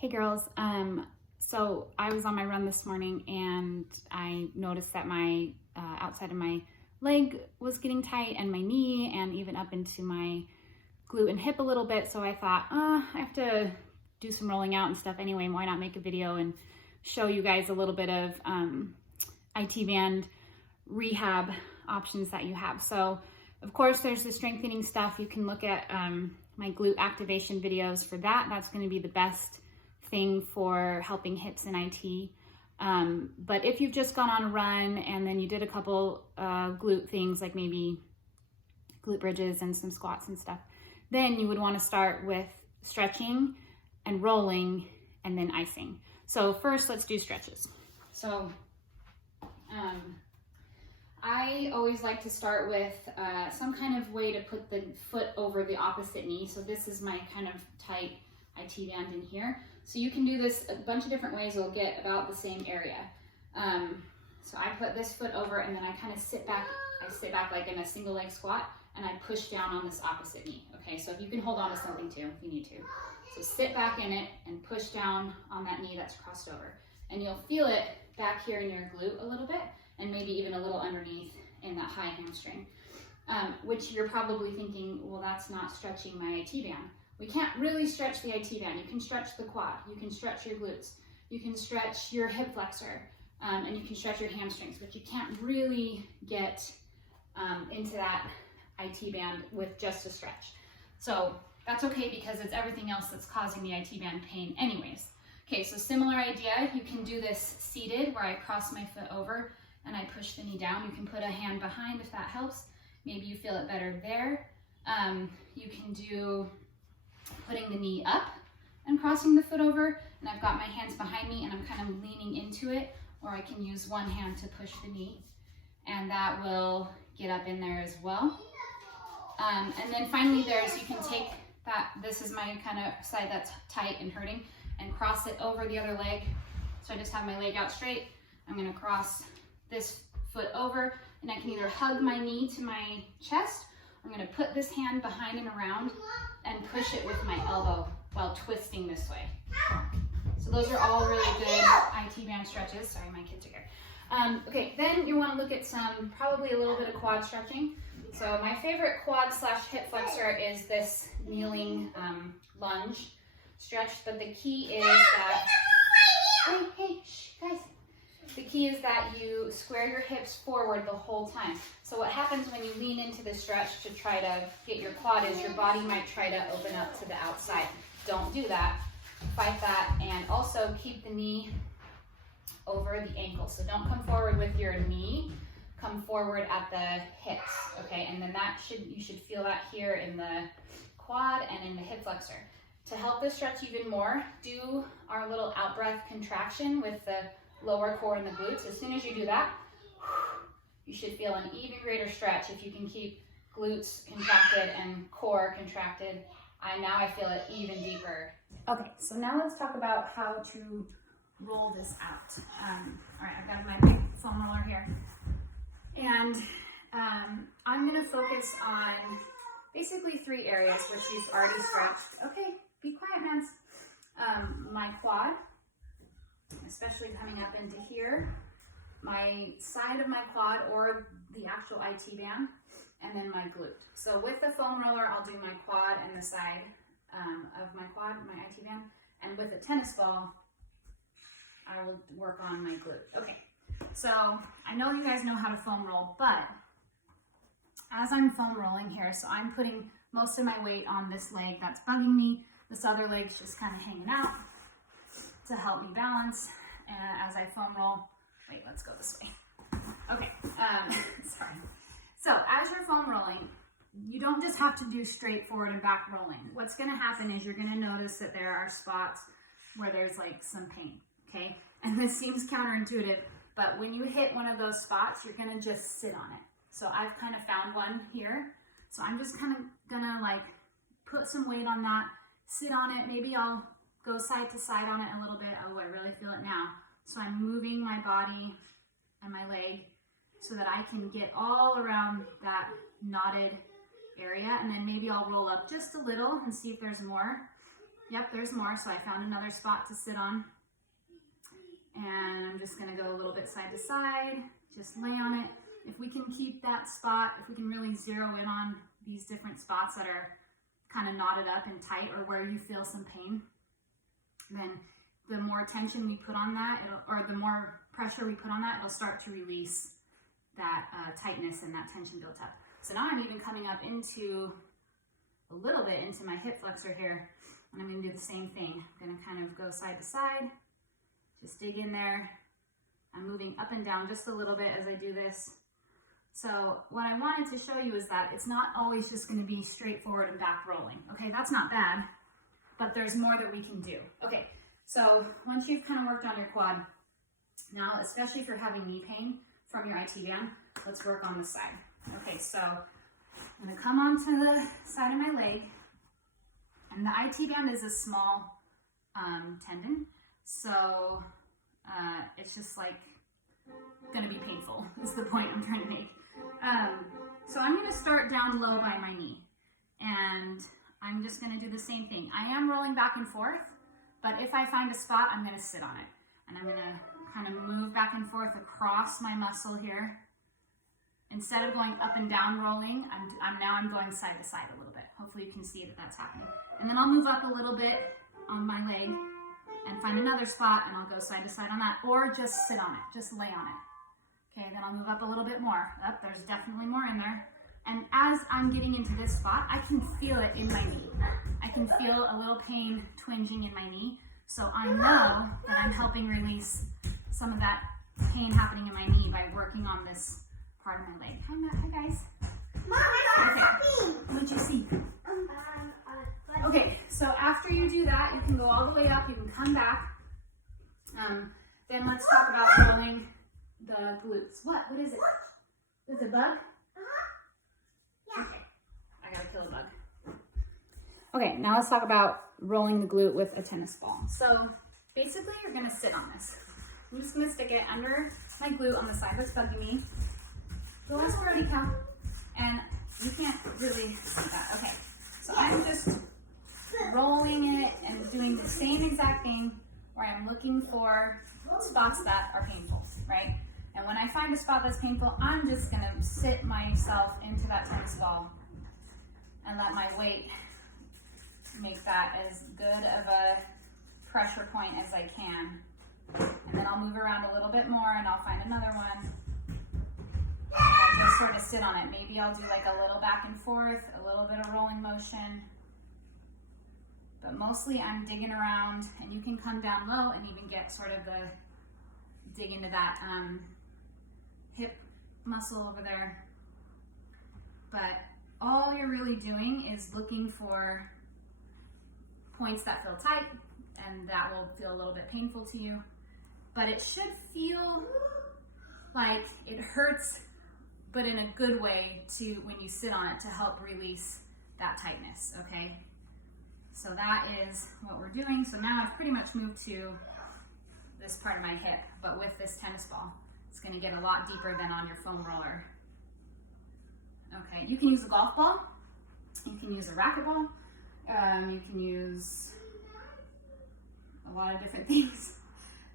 Hey girls, so I was on my run this morning and I noticed that my outside of my leg was getting tight and my knee and even up into my glute and hip a little bit. So I thought, I have to do some rolling out and stuff anyway. Why not make a video and show you guys a little bit of IT band rehab options that you have. So of course there's the strengthening stuff. You can look at my glute activation videos for that. That's going to be the best thing for helping hips and IT. But if you've just gone on a run and then you did a couple glute things, like maybe glute bridges and some squats and stuff, then you would want to start with stretching and rolling and then icing. So first, let's do stretches. So I always like to start with some kind of way to put the foot over the opposite knee. So this is my kind of tight IT band in here. So you can do this a bunch of different ways. It'll get about the same area. So I put this foot over and then I kind of sit back. I sit back like in a single leg squat and I push down on this opposite knee. Okay, so if you can hold on to something too, if you need to. So sit back in it and push down on that knee that's crossed over. And you'll feel it back here in your glute a little bit and maybe even a little underneath in that high hamstring. Which you're probably thinking, well, that's not stretching my IT band. We can't really stretch the IT band. You can stretch the quad, you can stretch your glutes, you can stretch your hip flexor, and you can stretch your hamstrings, but you can't really get into that IT band with just a stretch. So that's okay because it's everything else that's causing the IT band pain anyways. Okay, so similar idea, you can do this seated where I cross my foot over and I push the knee down. You can put a hand behind if that helps. Maybe you feel it better there. You can do putting the knee up and crossing the foot over, and I've got my hands behind me and I'm kind of leaning into it, or I can use one hand to push the knee and that will get up in there as well. And then finally you can take that, this is my kind of side that's tight and hurting, and cross it over the other leg. So I just have my leg out straight. I'm going to cross this foot over and I can either hug my knee to my chest, I'm going to put this hand behind and around and push it with my elbow while twisting this way. So those are all really good IT band stretches. Sorry, my kids are here. Okay, then you want to look at some, probably a little bit of quad stretching. So my favorite quad / hip flexor is this kneeling lunge stretch, but the key is that, hey, shh, guys. The key is that you square your hips forward the whole time. So what happens when you lean into the stretch to try to get your quad is your body might try to open up to the outside. Don't do that. Fight that, and also keep the knee over the ankle. So don't come forward with your knee, come forward at the hips, okay? And then you should feel that here in the quad and in the hip flexor. To help this stretch even more, do our little out breath contraction with the lower core and the glutes. As soon as you do that, you should feel an even greater stretch if you can keep glutes contracted and core contracted. Now I feel it even deeper. Okay, so now let's talk about how to roll this out. All right, I've got my big foam roller here. And I'm gonna focus on basically 3 areas which we've already stretched. Okay, be quiet, Mans. My quad, especially coming up into here, my side of my quad or the actual IT band, and then my glute. So with the foam roller, I'll do my quad and the side of my quad, my IT band, and with a tennis ball, I will work on my glute. Okay, so I know you guys know how to foam roll, but as I'm foam rolling here, so I'm putting most of my weight on this leg that's bugging me. This other leg's just kind of hanging out to help me balance. And as I foam roll, wait, let's go this way. Okay, sorry. So as you're foam rolling, you don't just have to do straight forward and back rolling. What's gonna happen is you're gonna notice that there are spots where there's like some pain, okay? And this seems counterintuitive, but when you hit one of those spots, you're gonna just sit on it. So I've kind of found one here. So I'm just kind of gonna like put some weight on that, sit on it. Maybe I'll go side to side on it a little bit. Oh, I really feel it now. So I'm moving my body and my leg so that I can get all around that knotted area, and then maybe I'll roll up just a little and see if there's more. Yep, there's more. So I found another spot to sit on. And I'm just gonna go a little bit side to side, just lay on it. If we can keep that spot, if we can really zero in on these different spots that are kind of knotted up and tight, or where you feel some pain, then the more tension we put on that, or the more pressure we put on that, it'll start to release that tightness and that tension built up. So now I'm even coming up into a little bit into my hip flexor here, and I'm gonna do the same thing. I'm gonna kind of go side to side, just dig in there. I'm moving up and down just a little bit as I do this. So what I wanted to show you is that it's not always just gonna be straightforward and back rolling. Okay, that's not bad, but there's more that we can do. Okay, so once you've kind of worked on your quad, now, especially if you're having knee pain from your IT band, let's work on this side. Okay, so I'm gonna come onto the side of my leg, and the IT band is a small tendon, so it's just like gonna be painful, is the point I'm trying to make. So I'm gonna start down low by my knee, and I'm just gonna do the same thing. I am rolling back and forth, but if I find a spot, I'm gonna sit on it. And I'm gonna kind of move back and forth across my muscle here. Instead of going up and down rolling, I'm going side to side a little bit. Hopefully you can see that that's happening. And then I'll move up a little bit on my leg and find another spot, and I'll go side to side on that, or just sit on it, just lay on it. Okay, then I'll move up a little bit more. There's definitely more in there. And as I'm getting into this spot, I can feel it in my knee. I can feel a little pain twinging in my knee. So I know that I'm helping release some of that pain happening in my knee by working on this part of my leg. Hi, Matt. Hi, guys. Mom, okay. What did you see? Okay, so after you do that, you can go all the way up. You can come back. Then let's talk about rolling the glutes. What is it? Is it a bug? Yeah. Okay. I gotta kill a bug. Okay, now let's talk about rolling the glute with a tennis ball. So basically you're gonna sit on this. I'm just gonna stick it under my glute on the side that's bugging me. Go on squirty cow. And you can't really see that. Okay, so I'm just rolling it and doing the same exact thing where I'm looking for spots that are painful, right? And when I find a spot that's painful, I'm just gonna sit myself into that tennis ball and let my weight make that as good of a pressure point as I can. And then I'll move around a little bit more and I'll find another one. And I'll just sort of sit on it. Maybe I'll do like a little back and forth, a little bit of rolling motion. But mostly I'm digging around, and you can come down low and even get sort of the dig into that hip muscle over there. But all you're really doing is looking for points that feel tight, and that will feel a little bit painful to you. But it should feel like it hurts, but in a good way to when you sit on it to help release that tightness, okay? So that is what we're doing. So now I've pretty much moved to this part of my hip, but with this tennis ball. It's gonna get a lot deeper than on your foam roller. Okay, you can use a golf ball, you can use a racquetball, you can use a lot of different things,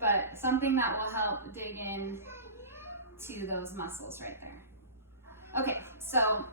but something that will help dig in to those muscles right there. Okay, so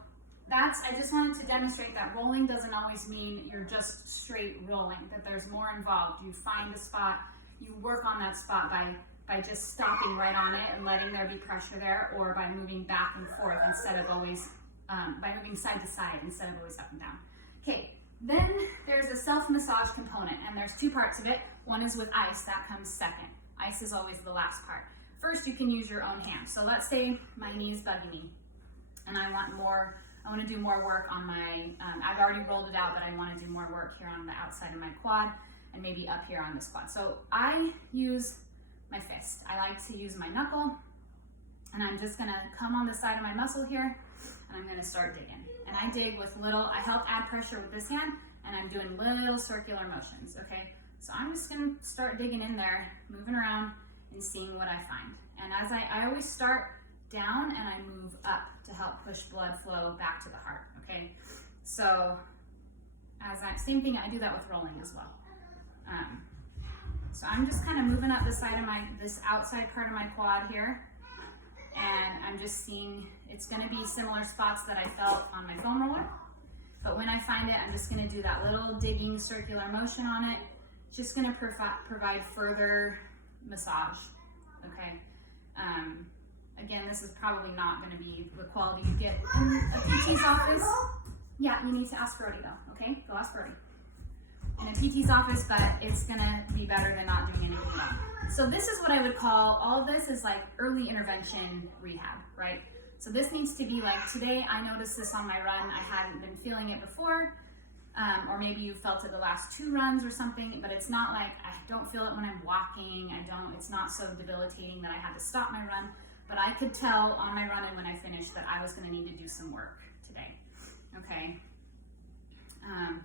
I just wanted to demonstrate that rolling doesn't always mean you're just straight rolling, that there's more involved. You find a spot, you work on that spot by just stopping right on it and letting there be pressure there, or by moving back and forth instead of always, by moving side to side instead of always up and down. Okay, then there's a self-massage component, and there's two parts of it. One is with ice, that comes second. Ice is always the last part. First, you can use your own hand. So let's say my knee's bugging me, and I want to do more work on my, I've already rolled it out, but I want to do more work here on the outside of my quad and maybe up here on this quad. So I use my fist. I like to use my knuckle, and I'm just gonna come on the side of my muscle here, and I'm gonna start digging. And I dig with I help add pressure with this hand, and I'm doing little circular motions, okay? So I'm just gonna start digging in there, moving around and seeing what I find. And as I always start down and I move up to help push blood flow back to the heart, okay? So same thing, I do that with rolling as well. So I'm just kind of moving up the side of this outside part of my quad here. And I'm just seeing, it's gonna be similar spots that I felt on my foam roller. But when I find it, I'm just gonna do that little digging circular motion on it. Just gonna provide further massage, okay? Again, this is probably not gonna be the quality you get in a PT's office. Yeah, you need to ask Brody though, okay? Go ask Brody. In a PT's office, but it's gonna be better than not doing anything at all. So this is what I would call, all of this is like early intervention rehab, right? So this needs to be like, today I noticed this on my run, I hadn't been feeling it before, or maybe you felt it the last 2 runs or something, but it's not like, I don't feel it when I'm walking, it's not so debilitating that I had to stop my run, but I could tell on my run and when I finished that I was gonna need to do some work today, okay?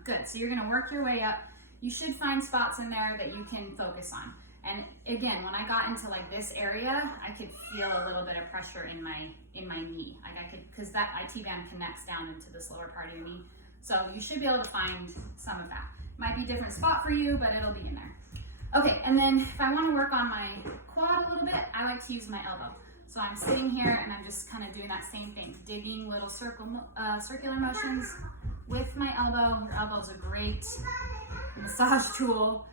Good, so you're gonna work your way up. You should find spots in there that you can focus on. And again, when I got into like this area, I could feel a little bit of pressure in my knee. Like I could, because that IT band connects down into this lower part of your knee. So you should be able to find some of that. Might be a different spot for you, but it'll be in there. Okay, and then if I want to work on my quad a little bit, I like to use my elbow. So I'm sitting here and I'm just kind of doing that same thing, digging little circular motions with my elbow. Your elbow is a great massage tool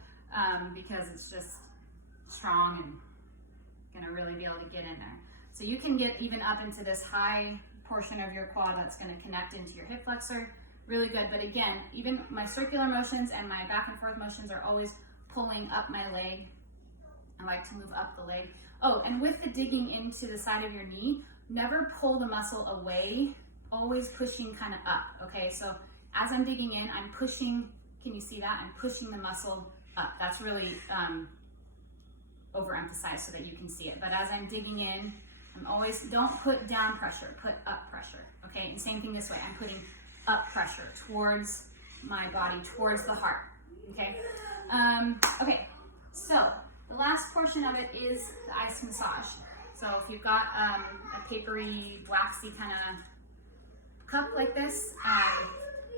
because it's just strong and gonna really be able to get in there. So you can get even up into this high portion of your quad that's gonna connect into your hip flexor. Really good, but again, even my circular motions and my back and forth motions are always pulling up my leg. I like to move up the leg. Oh, and with the digging into the side of your knee, never pull the muscle away, always pushing kind of up, okay? So as I'm digging in, I'm pushing, can you see that? I'm pushing the muscle up. That's really overemphasized so that you can see it. But as I'm digging in, I'm always, don't put down pressure, put up pressure, okay? And same thing this way, I'm putting up pressure towards my body, towards the heart, okay? Okay, so the last portion of it is the ice massage. So if you've got a papery, waxy kind of cup like this,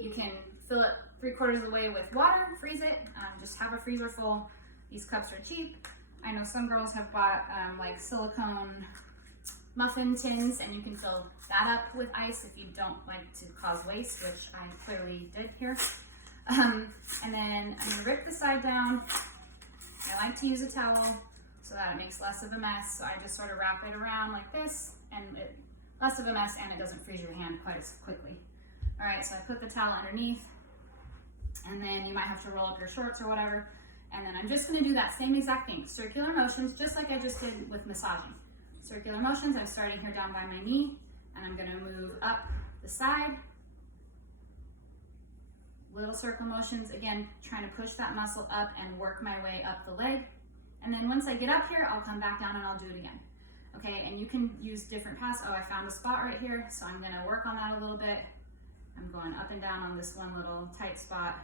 you can fill it 3/4 of the way with water, freeze it, just have a freezer full. These cups are cheap. I know some girls have bought like silicone muffin tins, and you can fill that up with ice if you don't like to cause waste, which I clearly did here. And then I'm gonna rip the side down. I like to use a towel so that it makes less of a mess. So I just sort of wrap it around like this, and less of a mess, and it doesn't freeze your hand quite as quickly. All right, so I put the towel underneath, and then you might have to roll up your shorts or whatever. And then I'm just gonna do that same exact thing, circular motions, just like I just did with massaging. Circular motions, I'm starting here down by my knee, and I'm gonna move up the side. Little circle motions, again, trying to push that muscle up and work my way up the leg. And then once I get up here, I'll come back down and I'll do it again. Okay, and you can use different paths. Oh, I found a spot right here, so I'm gonna work on that a little bit. I'm going up and down on this one little tight spot.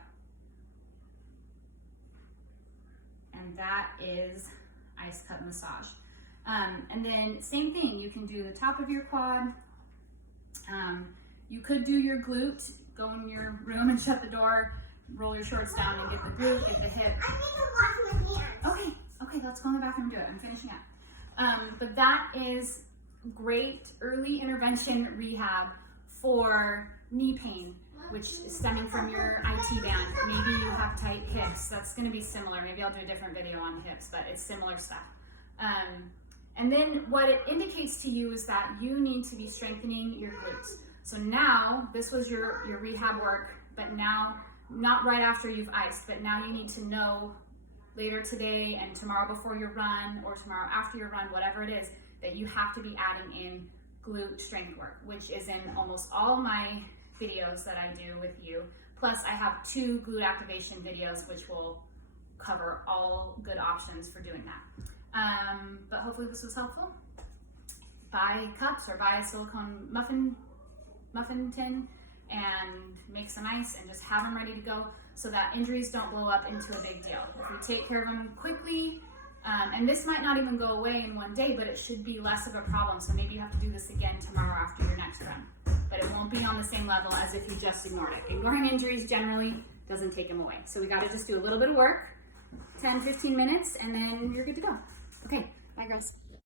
And that is ice cup massage. And then same thing, you can do the top of your quad. You could do your glute, go in your room and shut the door, roll your shorts down and get the glute, get the hip. Okay, let's go in the bathroom and do it. I'm finishing up. But that is great early intervention rehab for knee pain, which is stemming from your IT band. Maybe you have tight hips. That's gonna be similar. Maybe I'll do a different video on hips, but it's similar stuff. And then what it indicates to you is that you need to be strengthening your glutes. So now, this was your rehab work, but now, not right after you've iced, but now you need to know later today and tomorrow before your run or tomorrow after your run, whatever it is, that you have to be adding in glute strength work, which is in almost all my videos that I do with you. Plus I have 2 glute activation videos, which will cover all good options for doing that. But hopefully this was helpful. Buy cups or buy a silicone muffin tin and make some ice and just have them ready to go so that injuries don't blow up into a big deal. If you take care of them quickly, and this might not even go away in one day, but it should be less of a problem. So maybe you have to do this again tomorrow after your next run, but it won't be on the same level as if you just ignored it. Ignoring injuries generally doesn't take them away. So we got to just do a little bit of work 10, 15 minutes, and then you're good to go. Okay, bye girls.